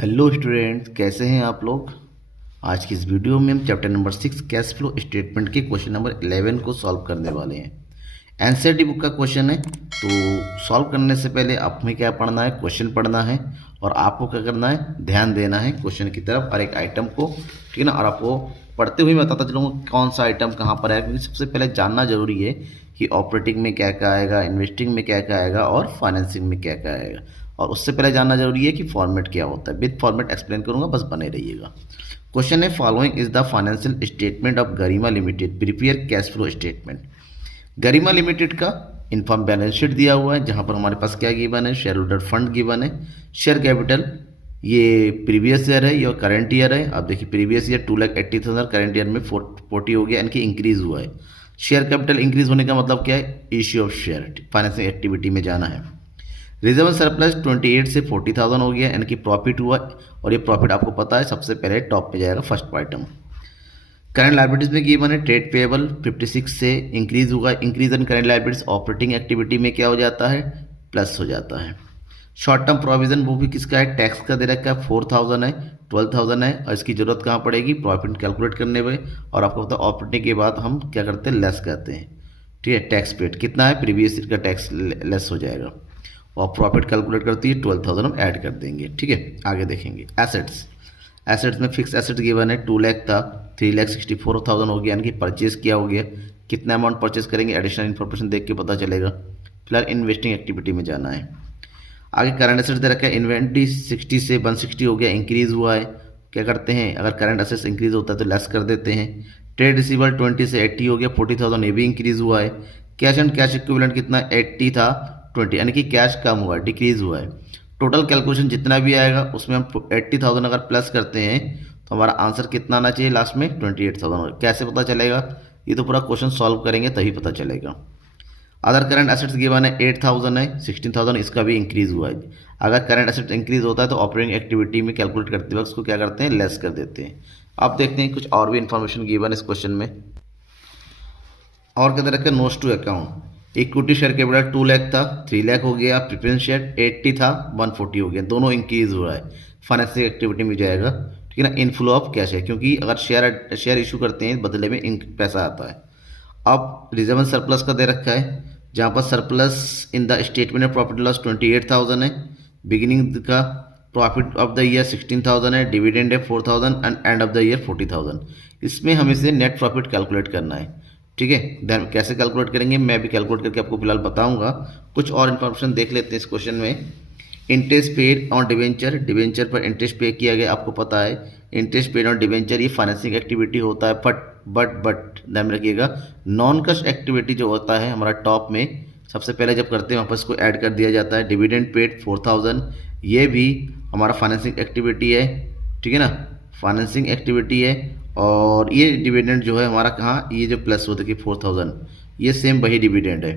Hello students, कैसे हैं आप लोग। आज की इस वीडियो में हम chapter number 6 cash flow statement के क्वेश्चन नंबर 11 को सॉल्व करने वाले हैं। एनसीईआरटी बुक का क्वेश्चन है, तो सॉल्व करने से पहले आप में क्या पढ़ना है, क्वेश्चन पढ़ना है और आपको क्या करना है, ध्यान देना है क्वेश्चन की तरफ और एक आइटम को, ठीक है ना। और आपको पढ़ते हुए मैं बताता चलूँगा कौन सा आइटम कहाँ पर है, क्योंकि सबसे पहले जानना जरूरी है कि ऑपरेटिंग में क्या क्या आएगा, इन्वेस्टिंग में क्या क्या आएगा और फाइनेंसिंग में क्या क्या आएगा। और उससे पहले जानना जरूरी है कि फॉर्मेट क्या होता है। विद फॉर्मेट एक्सप्लेन करूंगा, बस बने रहिएगा। क्वेश्चन है, following is the financial statement of Garima limited, prepare cash flow statement. Garima limited का इनफॉर्म बैलेंस शीट दिया हुआ है, जहां पर हमारे पास क्या गिवन है, शेयर होल्डर फंड गिवन है, शेयर कैपिटल ये प्रीवियस ईयर है या करंट ईयर है। आप देखिए प्रीवियस ईयर 2,80,000, करंट ईयर में 40 हो गया, इनकी इंक्रीज हुआ है। शेयर कैपिटल इंक्रीज होने का मतलब क्या है, issue of share, financing activity में जाना है। रिजर्व सरप्लस 28 से 40,000 हो गया, यानी कि प्रॉफिट हुआ। और ये प्रॉफिट आपको पता है सबसे पहले टॉप पे जाएगा, फर्स्ट आइटम। करंट लायबिलिटीज में गिवन है, ट्रेड पेएबल 56 से इंक्रीज होगा। Increase in current liabilities operating activity में क्या हो जाता है, प्लस हो जाता है। शॉर्ट टर्म प्रोविजन वो भी किसका है, टैक्स का दे रखा है, 4,000 है, 12,000 है। और इसकी जरूरत कहाँ पड़ेगी, प्रॉफिट कैलकुलेट करने में। और आपको पता है ऑपरेटिंग के बाद हम क्या करते हैं, लेस कहते हैं, ठीक है। टैक्स पेड कितना है, प्रीवियस ईयर का टैक्स लेस हो जाएगा और प्रॉफिट कैलकुलेट करती है 12,000 हम ऐड कर देंगे, ठीक है। आगे देखेंगे एसेट्स में फिक्स एसेट गिवन है, 2 लाख था, 3,64,000 हो गया, यानी कि परचेज किया हो गया। कितना अमाउंट परचेज करेंगे, एडिशनल इन्फॉर्मेशन देख के पता चलेगा। फिलहाल इन्वेस्टिंग एक्टिविटी में जाना है। आगे करंट एसेट्स दे रखा है, इन्वेंट्री 60 से 160 हो गया, इंक्रीज हुआ है। क्या करते हैं, अगर करंट एसेट्स इंक्रीज होता है तो लेस कर देते हैं। ट्रेड रिसीवेबल 20 से 80 हो गया, 40,000, ये भी इंक्रीज हुआ है। कैश एंड कैश इक्विवेलेंट कितना, 80 था, 20, यानी कि कैश कम हुआ है, डिक्रीज हुआ है। टोटल कैलकुलेशन जितना भी आएगा उसमें हम 80,000 अगर प्लस करते हैं तो हमारा आंसर कितना आना चाहिए, लास्ट में 28,000। कैसे पता चलेगा, ये तो पूरा क्वेश्चन सॉल्व करेंगे तभी पता चलेगा। अदर करंट एसेट्स गिवन है, 8,000 है, 16,000, इसका भी इंक्रीज हुआ है। अगर करंट एसेट्स इंक्रीज होता है तो ऑपरेटिंग एक्टिविटी में कैलकुलेट करते वक्त उसको क्या करते हैं, लेस कर देते हैं। आप देखते हैं कुछ और भी इन्फॉर्मेशन गिवन है इस क्वेश्चन में। और क्या रखा है, notes to account. Equity share capital 2 lakh था, 3 लाख हो गया। प्रेफरेंस शेयर 80 था, 140 हो गया, दोनों इंक्रीज हो रहा है। फाइनेंशियल एक्टिविटी में जाएगा, ठीक है ना। इनफ्लो ऑफ कैश है, क्योंकि अगर शेयर इशू करते हैं बदले में पैसा आता है। अब रिजर्व सरप्लस का दे रखा है, जहाँ पर surplus in the statement of profit loss 28,000 है। बिगिनिंग का प्रॉफिट ऑफ द ईयर 16,000 है, डिविडेंड है 4,000 and end of the year 40,000। इसमें हमें से नेट प्रॉफिट कैलकुलेट करना है, ठीक है। देन कैसे कैलकुलेट करेंगे मैं भी कैलकुलेट करके आपको फिलहाल बताऊंगा। कुछ और इन्फॉर्मेशन देख लेते हैं इस क्वेश्चन में। इंटरेस्ट पेड ऑन डिवेंचर पर इंटरेस्ट पे किया गया, आपको पता है इंटरेस्ट पेड ऑन डिवेंचर ये फाइनेंसिंग एक्टिविटी होता है। बट ध्यान में रखिएगा, नॉन कैश एक्टिविटी जो होता है हमारा टॉप में सबसे पहले जब करते हैं वापस को ऐड कर दिया जाता है। डिविडेंड पेड 4,000, ये भी हमारा फाइनेंसिंग एक्टिविटी है, ठीक है ना, फाइनेंसिंग एक्टिविटी है। और ये डिविडेंड जो है हमारा कहाँ, ये जो प्लस होता है कि 4,000, ये सेम वही डिविडेंड है,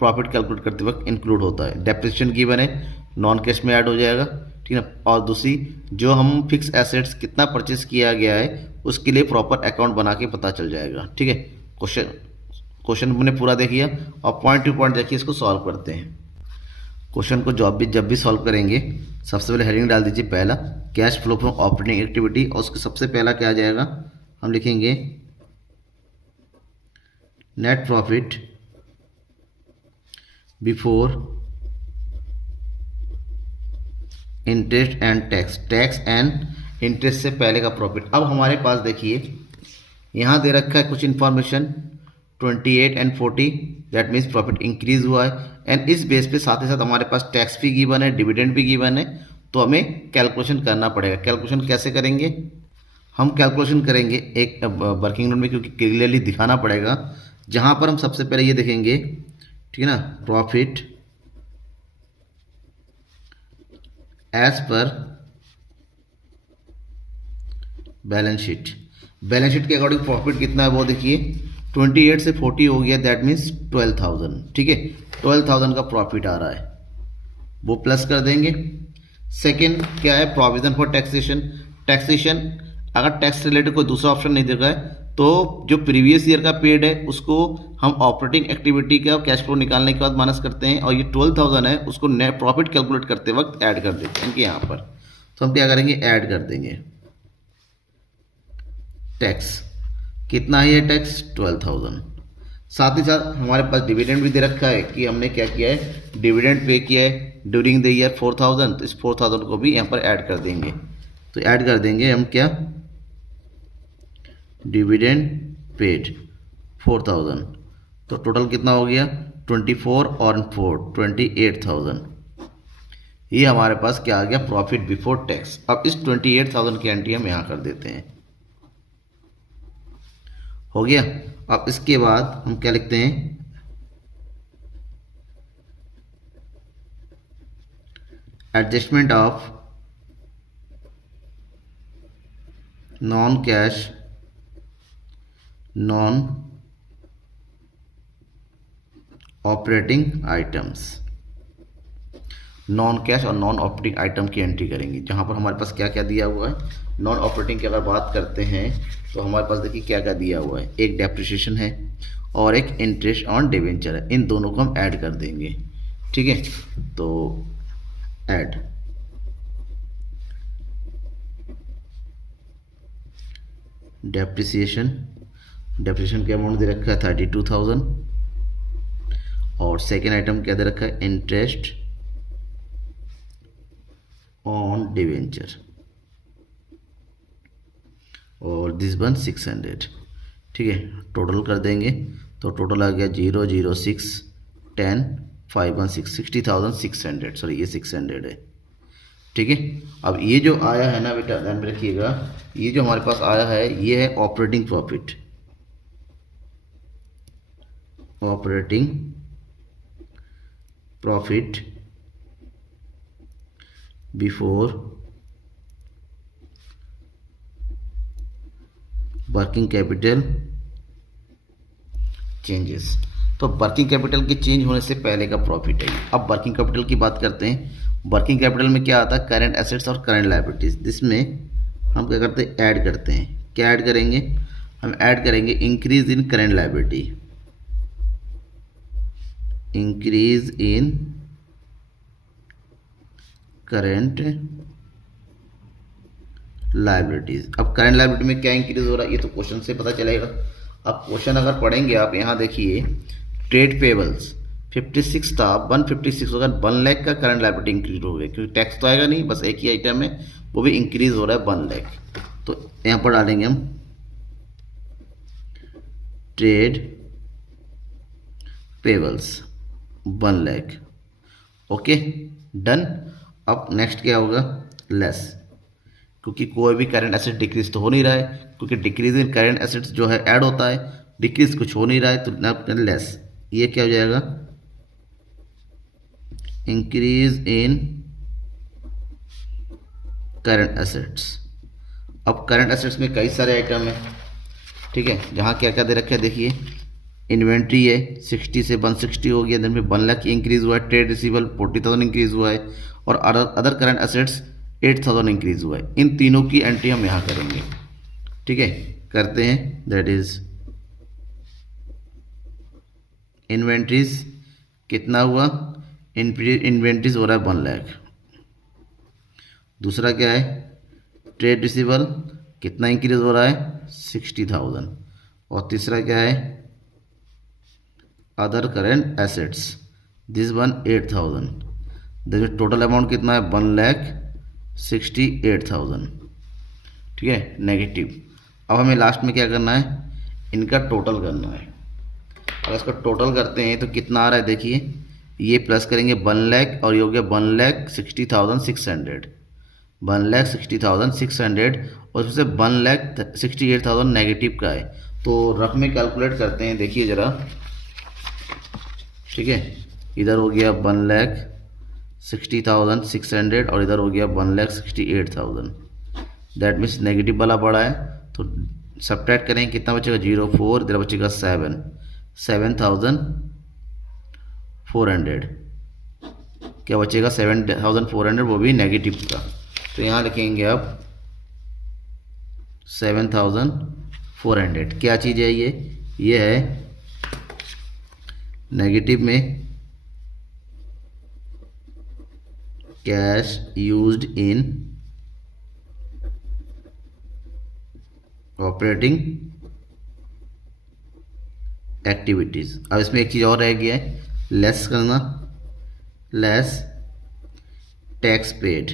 प्रॉफिट कैलकुलेट करते वक्त इंक्लूड होता है। डेप्रिसिएशन गिवन है, नॉन कैश में ऐड हो जाएगा, ठीक है। और दूसरी जो हम फिक्स एसेट्स कितना परचेस किया गया है उसके लिए प्रॉपर अकाउंट बना के पता चल जाएगा, ठीक है। क्वेश्चन हमने पूरा देखिए और पॉइंट टू पॉइंट देखिए, इसको सॉल्व करते हैं। क्वेश्चन को जब भी सॉल्व करेंगे सबसे पहले हेडिंग डाल दीजिए, पहला cash flow from operating activity, और उसके सबसे पहला क्या आ जाएगा, हम लिखेंगे net profit before interest and tax and interest से पहले का प्रॉफिट। अब हमारे पास देखिए यहाँ दे रखा है कुछ information 28 and 40, that means profit increase हुआ है। एंड इस बेस पे साथ ही साथ हमारे पास टैक्स भी गिवन है, डिविडेंड भी गिवन है, तो हमें कैलकुलेशन करना पड़ेगा। कैलकुलेशन कैसे करेंगे, हम कैलकुलेशन करेंगे एक वर्किंग नोट में, क्योंकि क्लियरली दिखाना पड़ेगा। जहाँ पर हम सबसे पहले ये देखेंगे, ठीक है ना, profit as per balance sheet के अकॉर्डिंग प्रॉफिट कितना है वो देखिए, 28 से 40 हो गया, दैट मीन्स 12,000, ठीक है। 12,000 का प्रॉफिट आ रहा है, वो प्लस कर देंगे। सेकेंड क्या है, प्रोविजन फॉर टैक्सेशन। अगर टैक्स रिलेटेड कोई दूसरा ऑप्शन नहीं दिख रहा है तो जो प्रीवियस ईयर का पेड है उसको हम ऑपरेटिंग एक्टिविटी का कैश फ्लो निकालने के बाद माइनस करते हैं, और ये 12,000 है उसको नेट प्रॉफिट कैलकुलेट करते वक्त ऐड कर देते हैं कि यहाँ पर। तो हम क्या करेंगे, ऐड कर देंगे। टैक्स कितना है ये टैक्स, 12,000। साथ ही साथ हमारे पास डिविडेंड भी दे रखा है कि हमने क्या किया है, डिविडेंड पे किया है ड्यूरिंग द ईयर 4,000, तो इस 4,000 को भी यहाँ पर ऐड कर देंगे। तो ऐड कर देंगे हम क्या, डिविडेंड पेड 4,000, तो टोटल कितना हो गया, 24 और 4 28,000। ये हमारे पास क्या आ गया, प्रॉफिट बिफोर टैक्स। अब इस 28,000 की एंट्री हम यहाँ कर देते हैं, हो गया। अब इसके बाद हम क्या लिखते हैं, adjustment of non cash non operating items. Non cash और नॉन ऑपरेटिंग आइटम की एंट्री करेंगे, जहाँ पर हमारे पास क्या क्या दिया हुआ है। नॉन ऑपरेटिंग की अगर बात करते हैं तो हमारे पास देखिए क्या क्या दिया हुआ है, एक डेप्रिसिएशन है और एक इंटरेस्ट ऑन डिवेंचर है। इन दोनों को हम ऐड कर देंगे, ठीक है। तो ऐड डेप्रिसिएशन, डेप्रिसिएशन का अमाउंट दे रखा है 32,000, और सेकेंड आइटम क्या दे रखा है, इंटरेस्ट ऑन डिवेंचर, और दिस वन 600, ठीक है। टोटल कर देंगे तो टोटल आ गया 006 10 516 60,600, सॉरी ये 600 है, ठीक है। अब ये जो आया है ना बेटा, ध्यान में रखिएगा, ये जो हमारे पास आया है ये है operating profit, operating profit before working capital changes. तो वर्किंग कैपिटल के चेंज होने से पहले का प्रॉफिट है। अब वर्किंग कैपिटल की बात करते हैं। वर्किंग कैपिटल में क्या आता है, करंट एसेट्स और करंट लायबिलिटीज। जिसमें हम क्या करते हैं, ऐड करते हैं। क्या ऐड करेंगे, हम ऐड करेंगे increase in current liability, increase in current liabilities. अब करंट लायबिलिटी में क्या इंक्रीज हो रहा है, ये तो क्वेश्चन से पता चलेगा। अब क्वेश्चन अगर पढ़ेंगे आप, यहाँ देखिए ट्रेड पेबल्स 56 था, 156 होगा, 1 लाख का करंट लायबिलिटी इंक्रीज हो गया, क्योंकि टैक्स तो आएगा नहीं, बस एक ही आइटम है, वो भी इंक्रीज हो रहा है 1 लाख। तो यहाँ पर डालेंगे हम trade payables 1 lakh, okay done. अब नेक्स्ट क्या होगा, लेस, क्योंकि कोई भी करंट एसेट डिक्रीज तो हो नहीं रहा है, क्योंकि डिक्रीज इन करंट एसेट्स जो है ऐड होता है, डिक्रीज कुछ हो नहीं रहा है, तो लेस। ये क्या हो जाएगा, इंक्रीज इन करंट एसेट्स। अब करंट एसेट्स में कई सारे आइटम है, ठीक है, जहाँ क्या क्या दे रखे हैं देखिए। इन्वेंट्री है 60 से 160 हो गया, दिन में 1 लाख की इंक्रीज हुआ है। ट्रेड रिसीवेबल 40,000 इंक्रीज हुआ है, और अदर करंट एसेट्स 8,000 इंक्रीज हुआ है। इन तीनों की एंट्री हम यहाँ करेंगे, ठीक है, करते हैं। दैट इज इन्वेंट्रीज कितना हुआ, इन्वेंट्रीज हो रहा है 1 लाख। दूसरा क्या है, ट्रेड रिसीवेबल कितना इंक्रीज हो रहा है, 60,000। और तीसरा क्या है, other current assets, this one 8,000। देखिए टोटल अमाउंट कितना है, 1,68,000, ठीक है, नेगेटिव। अब हमें लास्ट में क्या करना है, इनका टोटल करना है। अगर इसका टोटल करते हैं तो कितना आ रहा है, देखिए ये प्लस करेंगे 1 लाख, और ये हो गया 1,60,600, 1,60,600, और उसमें से 1,68,000 नेगेटिव का है। तो रफ में कैलकुलेट करते हैं, देखिए ज़रा, ठीक है, इधर हो गया 1,60,600 और इधर हो गया 1,68,000। दैट मीन्स नेगेटिव वाला बड़ा है, तो सब्ट्रैक्ट करें, कितना बचेगा, 0,4, इधर बचेगा 7,400। क्या बचेगा, 7,400, वो भी नेगेटिव का। तो यहाँ लिखेंगे अब 7,400। क्या चीज़ है ये है नेगेटिव में कैश यूज्ड इन ऑपरेटिंग एक्टिविटीज़। अब इसमें एक चीज़ और रह गया है, लेस करना, लेस टैक्स पेड।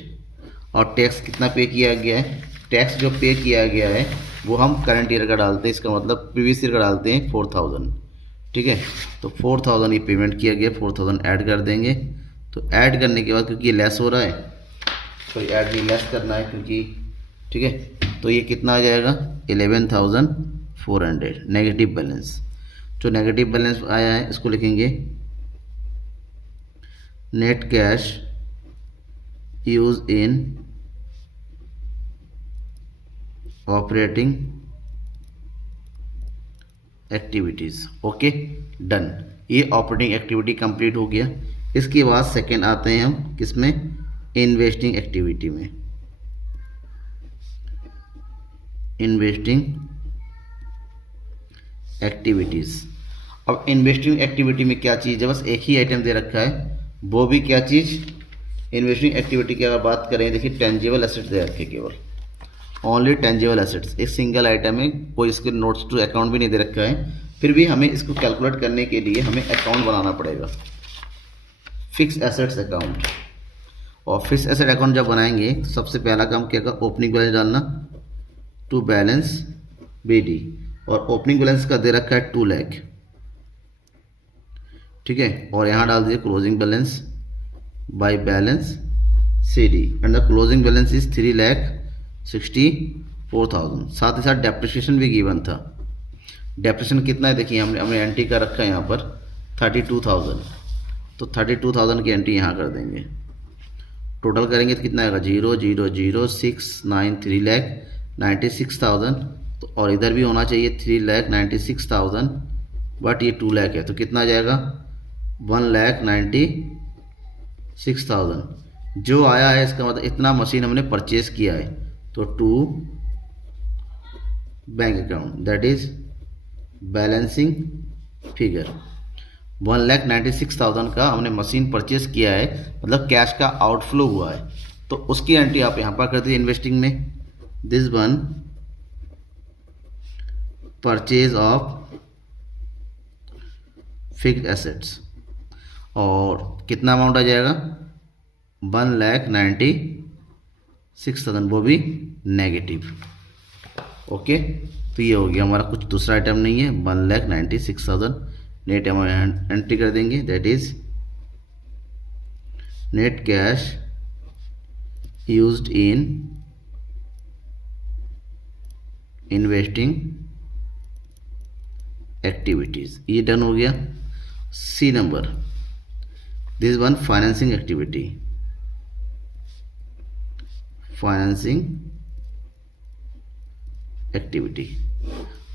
और टैक्स कितना पे किया गया है, टैक्स जो पे किया गया है वो हम करंट ईयर का डालते हैं, इसका मतलब प्रीवियस ईयर का डालते हैं 4000। ठीक है, तो 4000 ये पेमेंट किया गया, 4000 ऐड कर देंगे। तो ऐड करने के बाद क्योंकि ये लेस हो रहा है तो ऐड भी लेस करना है क्योंकि, ठीक है, तो ये कितना आ जाएगा 11400 नेगेटिव बैलेंस। जो नेगेटिव बैलेंस आया है इसको लिखेंगे net cash use in operating activities. Okay, done. ये ऑपरेटिंग एक्टिविटी कंप्लीट हो गया। इसके बाद सेकंड आते हैं हम किसमें, इन्वेस्टिंग एक्टिविटी में। Investing activities. अब इन्वेस्टिंग एक्टिविटी में क्या चीज़ है, बस एक ही आइटम दे रखा है, वो भी क्या चीज़, इन्वेस्टिंग एक्टिविटी की अगर बात करें, देखिए टेंजिबल एसेट्स दे रखे, केवल ओनली टेंजिबल एसेट्स, एक सिंगल आइटम है, कोई इसके नोट्स टू अकाउंट भी नहीं दे रखा है। फिर भी हमें इसको कैलकुलेट करने के लिए हमें अकाउंट बनाना पड़ेगा, फिक्स एसेट्स अकाउंट। और फिक्स एसेट अकाउंट जब बनाएंगे तो सबसे पहला काम क्या होगा, ओपनिंग बैलेंस डालना, टू बैलेंस BD, और ओपनिंग बैलेंस का दे रखा है 2 लाख। ठीक है, और यहाँ डाल दीजिए closing balance by balance CD, and the closing balance is 3,64,000। साथ ही साथ डेप्रिसिएशन भी गिवन था। डेप्रिसिएशन कितना है, देखिए हमने एंट्री का रखा है यहाँ पर 32,000, तो 32,000 की एंट्री यहाँ कर देंगे। टोटल करेंगे तो कितना आएगा 0,00693, 3,96,000। तो और इधर भी होना चाहिए 3,96,000, बट ये 2 लाख है, तो कितना आ जाएगा 1,96,000। जो आया है इसका मतलब इतना मशीन हमने परचेज किया है, तो to bank account, that is balancing figure. 1,96,000 का हमने मशीन परचेज किया है, मतलब कैश का आउटफ्लो हुआ है, तो उसकी एंट्री आप यहाँ पर कर दीजिए इन्वेस्टिंग में। This one purchase of fixed assets, और कितना अमाउंट आ जाएगा 1,96,000, वो भी नेगेटिव। ओके, तो ये हो गया हमारा, कुछ दूसरा आइटम नहीं है, 1,96,000 नेट अमाउंट एंट्री कर देंगे, that is net cash used in investing activities. ये डन हो गया। C number, this one financing activity, financing activity.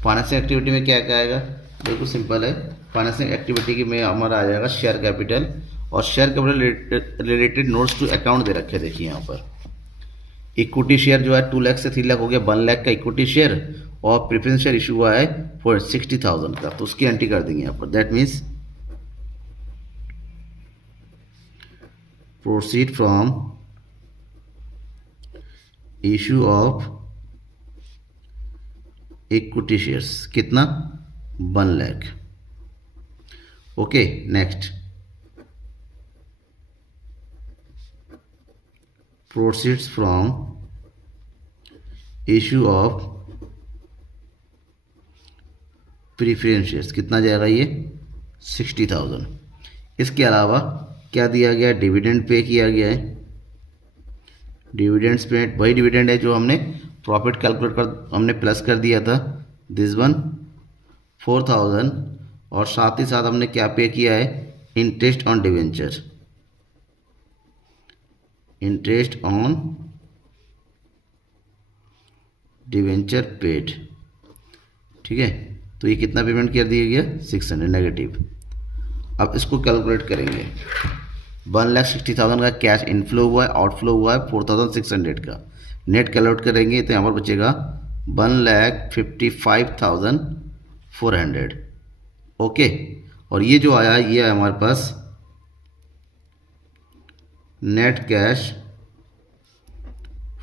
Financing activity में क्या क्या आएगा, बिल्कुल सिंपल है। फाइनेंसिंग एक्टिविटी की में हमारा आ जाएगा शेयर कैपिटल, और share capital related notes to account दे रखे, देखिए यहाँ पर इक्विटी शेयर जो है 2 लाख से 3 लाख हो गया, 1 लाख का इक्विटी शेयर, और प्रेफरेंस शेयर इशू हुआ है फॉर 60,000 का, तो उसकी एंट्री कर देंगे यहाँ पर। That means proceed from issue of equity shares, कितना 1 lakh. Okay, next proceeds from issue of preference shares, कितना जाएगा ये 60,000। इसके अलावा क्या दिया गया, डिविडेंड पे किया गया है। डिविडेंड्स पे वही डिविडेंड है जो हमने प्रॉफिट कैलकुलेट कर हमने प्लस कर दिया था, दिस वन 4,000, और साथ ही साथ हमने क्या पे किया है, interest on debenture, interest on debenture paid. ठीक है, तो ये कितना पेमेंट कर दिया गया 600 नेगेटिव। अब इसको कैलकुलेट करेंगे, 1,60,000 का कैश इनफ्लो हुआ है, आउटफ्लो हुआ है 4,600 का, नेट कैलकुलेट करेंगे तो यहाँ पर बचेगा 1,55,400। ओके, और ये जो आया ये है हमारे पास net cash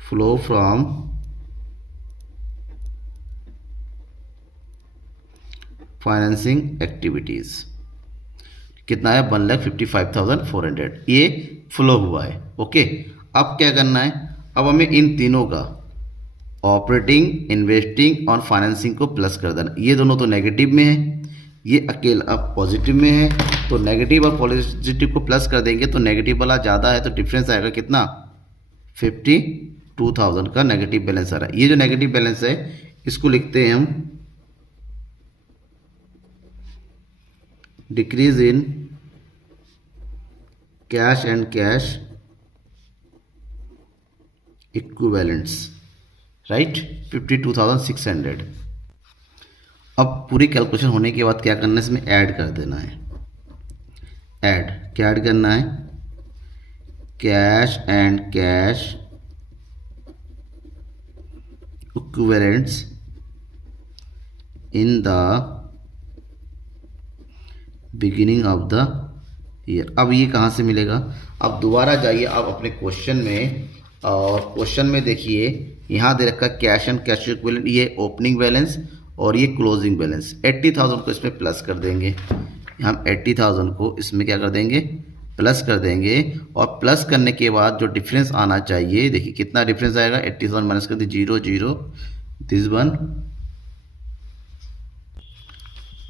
flow from financing activities कितना है 1,55,400 ये फ्लो हुआ है। ओके, अब क्या करना है, अब हमें इन तीनों का ऑपरेटिंग, इन्वेस्टिंग और फाइनेंसिंग को प्लस कर देना। ये दोनों तो नेगेटिव में है, ये अकेला अब पॉजिटिव में है, तो नेगेटिव और पॉजिटिव को प्लस कर देंगे तो नेगेटिव वाला ज़्यादा है तो डिफरेंस आएगा कितना 52,000 का नेगेटिव बैलेंस आ रहा है। ये जो नेगेटिव बैलेंस है इसको लिखते हैं हम decrease in cash and cash equivalents, right, 52,600। अब पूरी कैलकुलेशन होने के बाद क्या करना है, इसमें ऐड कर देना है। ऐड क्या ऐड करना है, cash and cash equivalents in the beginning of the year. अब ये कहाँ से मिलेगा, अब दोबारा जाइए आप अपने क्वेश्चन में और क्वेश्चन में देखिए यहाँ दे रखा कैश एंड कैश इक्विवेलेंट, ये ओपनिंग बैलेंस और ये क्लोजिंग बैलेंस। 80,000 को इसमें प्लस कर देंगे, हम 80,000 को इसमें क्या कर देंगे प्लस कर देंगे, और प्लस करने के बाद जो डिफरेंस आना चाहिए देखिए कितना डिफरेंस आएगा, 80,000 माइनस कर दी 0 0 दिस वन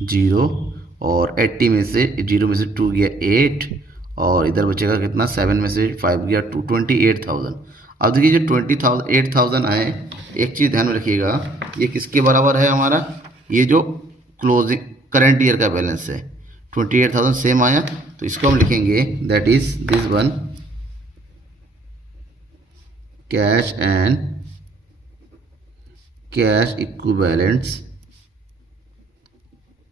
0 और 80 में से 0 में से 2 गया 8 और इधर बचेगा कितना 7 में से 5 गया 2, 28,000। अब देखिए जो 8,000 आए, एक चीज़ ध्यान में रखिएगा, ये किसके बराबर है हमारा, ये जो क्लोजिंग करंट ईयर का बैलेंस है 28,000 सेम आया, तो इसको हम लिखेंगे that is this one cash and cash equivalents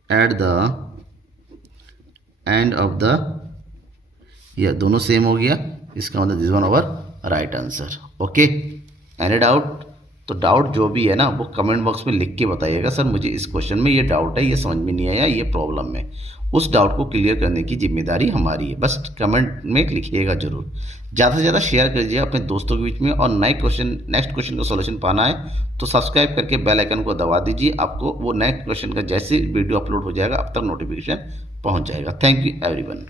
at the end of the year, दोनों सेम हो गया, इसका मतलब this one our right answer. Okay, any doubt, तो डाउट जो भी है ना वो कमेंट बॉक्स में लिख के बताइएगा, सर मुझे इस क्वेश्चन में ये डाउट है, ये समझ में नहीं आया, ये प्रॉब्लम है। उस डाउट को क्लियर करने की जिम्मेदारी हमारी है, बस कमेंट में लिखिएगा जरूर। ज़्यादा से ज़्यादा शेयर कीजिए अपने दोस्तों के बीच में, और नेक्स्ट क्वेश्चन का सॉल्यूशन पाना है तो सब्सक्राइब करके बेल आइकन को दबा दीजिए, आपको वो नेक्स्ट क्वेश्चन का जैसे वीडियो अपलोड हो जाएगा अब तक नोटिफिकेशन पहुँच जाएगा। Thank you everyone.